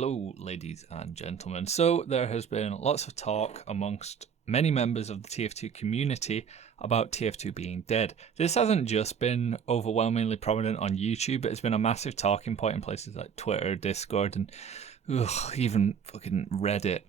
Hello, ladies and gentlemen. So there has been lots of talk amongst many members of the tF2 community about tF2 being dead. This hasn't just been overwhelmingly prominent on YouTube, but it's been a massive talking point in places like Twitter, Discord, and even fucking Reddit.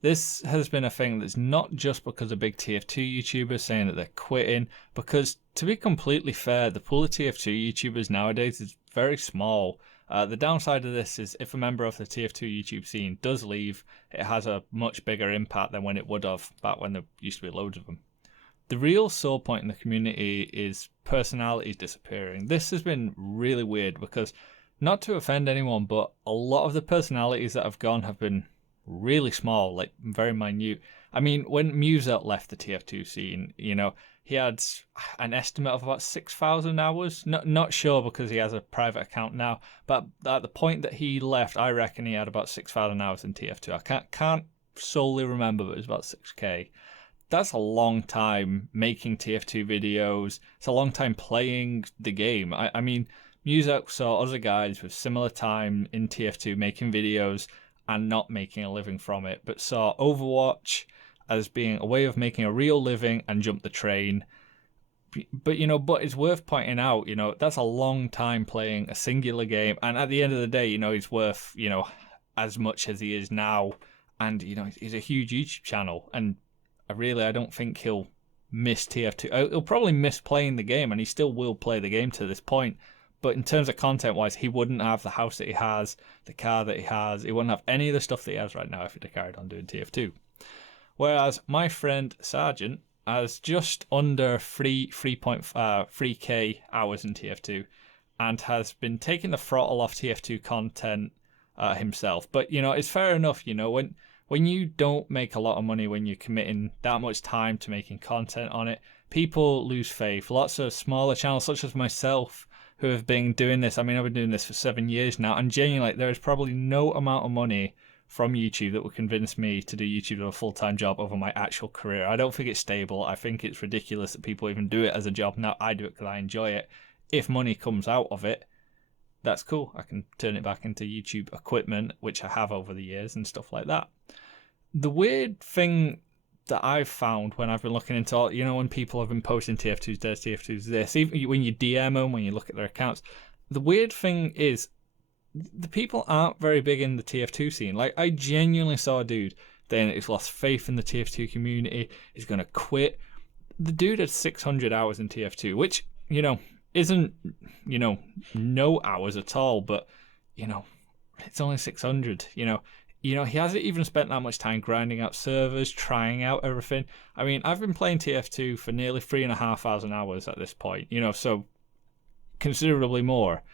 This has been a thing that's not just because of big tF2 YouTubers saying that they're quitting, because to be completely fair, the pool of tF2 YouTubers nowadays is very small. The downside of this is if a member of the tF2 YouTube scene does leave, it has a much bigger impact than when it would have back when there used to be loads of them. The real sore point in the community is personalities disappearing. This has been really weird because, not to offend anyone, but a lot of the personalities that have gone have been really small, like very minute. I mean, when Musa left the tF2 scene, he had an estimate of about 6,000 hours. Not sure because he has a private account now, but at the point that he left, I reckon he had about 6,000 hours in tF2. I can't solely remember, but it was about 6k. That's a long time making tF2 videos. It's a long time playing the game. I mean, Musa saw other guys with similar time in tF2 making videos and not making a living from it, but saw Overwatch as being a way of making a real living and jumped the train. But it's worth pointing out, that's a long time playing a singular game, and at the end of the day, he's worth, as much as he is now, and he's a huge YouTube channel, and I don't think he'll miss tF2. He'll probably miss playing the game, and he still will play the game to this point. But in terms of content-wise, he wouldn't have the house that he has, the car that he has. He wouldn't have any of the stuff that he has right now if he'd have carried on doing tF2. Whereas my friend Sergeant has just under 3.3k hours in tF2 and has been taking the throttle off tF2 content himself. But, it's fair enough, when you don't make a lot of money, when you're committing that much time to making content on it, people lose faith. Lots of smaller channels, such as myself, who have been doing this. I mean, I've been doing this for 7 years now, and genuinely, there is probably no amount of money from YouTube that would convince me to do YouTube as a full-time job over my actual career. I don't think it's stable. I think it's ridiculous that people even do it as a job. Now, I do it because I enjoy it. If money comes out of it, that's cool. I can turn it back into YouTube equipment, which I have over the years and stuff like that. The weird thing that I've found when I've been looking into all, when people have been posting tF2's this, tF2's this, even when you DM them, when you look at their accounts, the weird thing is the people aren't very big in the tF2 scene. Like, I genuinely saw a dude then he's lost faith in the tF2 community, he's going to quit. The dude had 600 hours in tF2, which, isn't, no hours at all, but, it's only 600, he hasn't even spent that much time grinding out servers, trying out everything. I mean, I've been playing tF2 for nearly 3,500 hours at this point, so considerably more.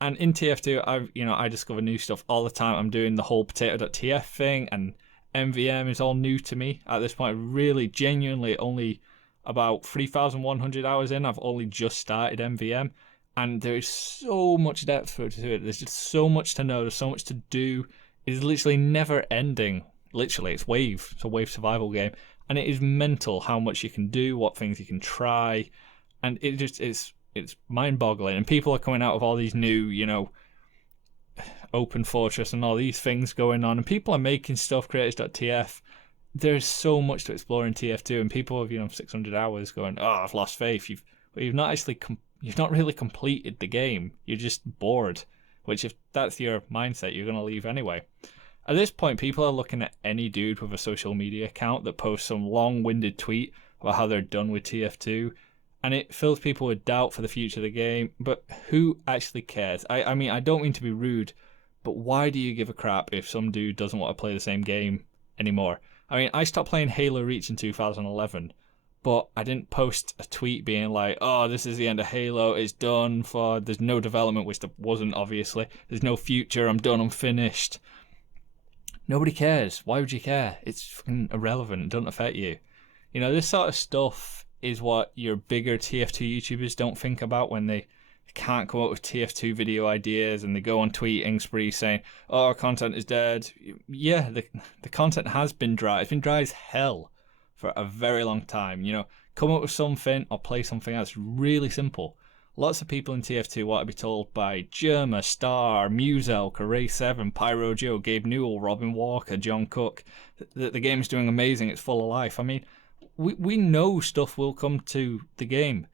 And in tF2, I discover new stuff all the time. I'm doing the whole potato.tf thing, and MVM is all new to me at this point. Really, genuinely, only about 3,100 hours in, I've only just started MVM. And there is so much depth to it. There's just so much to know. There's so much to do. It's literally never ending. Literally, it's Wave. It's a Wave survival game. And it is mental how much you can do, what things you can try. And it just is... It's mind-boggling, and people are coming out of all these new, Open Fortress and all these things going on, and people are making stuff, creators.tf. There's so much to explore in tF2, and people have, 600 hours going, oh, I've lost faith. You've not actually, you've not really completed the game. You're just bored, which if that's your mindset, you're going to leave anyway. At this point, people are looking at any dude with a social media account that posts some long-winded tweet about how they're done with tF2, and it fills people with doubt for the future of the game. But who actually cares? I mean, I don't mean to be rude, but why do you give a crap if some dude doesn't want to play the same game anymore? I mean, I stopped playing Halo Reach in 2011, but I didn't post a tweet being like, oh, this is the end of Halo, it's done, there's no development, which there wasn't, obviously. There's no future, I'm done, I'm finished. Nobody cares. Why would you care? It's fucking irrelevant. It doesn't affect you. This sort of stuff is what your bigger tF2 YouTubers don't think about when they can't come up with tF2 video ideas and they go on tweeting spree saying, oh, our content is dead. Yeah, the content has been dry. It's been dry as hell for a very long time. Come up with something or play something else. Really simple. Lots of people in TF2 want to be told by Germa, Star, Muselk, Array7, Pyro Joe, Gabe Newell, Robin Walker, John Cook that the game's doing amazing, it's full of life. I mean, we know stuff will come to the game,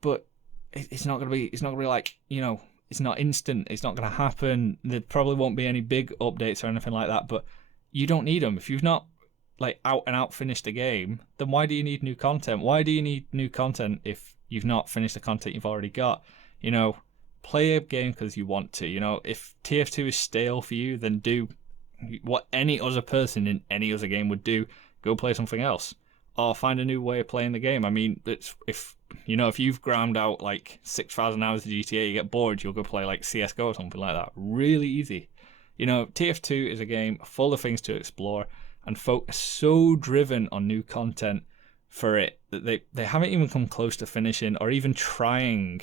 but it's not gonna be like, you know, it's not instant, it's not gonna happen. There probably won't be any big updates or anything like that, but you don't need them. If you've not like out and out finished a game, then why do you need new content? Why do you need new content if you've not finished the content you've already got? You know, play a game because you want to. You know, if TF2 is stale for you, then do what any other person in any other game would do: go play something else, or find a new way of playing the game. I mean, it's if you've ground out like 6,000 hours of GTA, you get bored, you'll go play like CS:GO or something like that. Really easy. You know, TF2 is a game full of things to explore, and folk are so driven on new content for it that they haven't even come close to finishing or even trying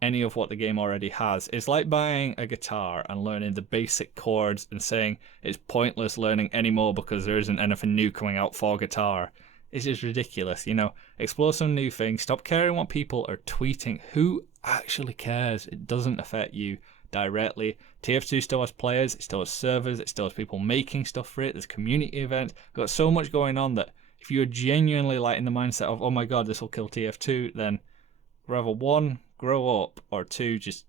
any of what the game already has. It's like buying a guitar and learning the basic chords and saying it's pointless learning anymore because there isn't anything new coming out for guitar. It's just ridiculous, you know. Explore some new things. Stop caring what people are tweeting. Who actually cares? It doesn't affect you directly. TF2 still has players, it still has servers, it still has people making stuff for it. There's community events. Got so much going on that if you're genuinely like in the mindset of, oh my god, this will kill TF2, then rather one, grow up, or two, just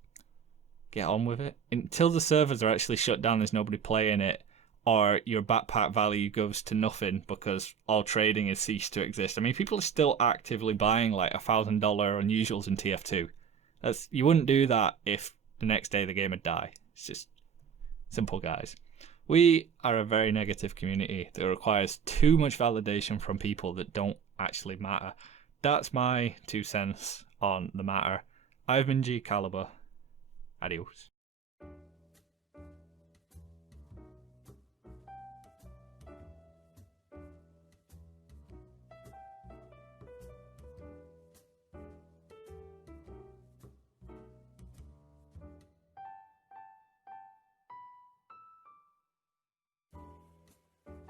get on with it. Until the servers are actually shut down, there's nobody playing it, or your backpack value goes to nothing because all trading has ceased to exist. I mean, people are still actively buying like $1,000 unusuals in TF2. You wouldn't do that if the next day the game would die. It's just simple, guys. We are a very negative community that requires too much validation from people that don't actually matter. That's my 2 cents on the matter. I've been G Caliber. Adios.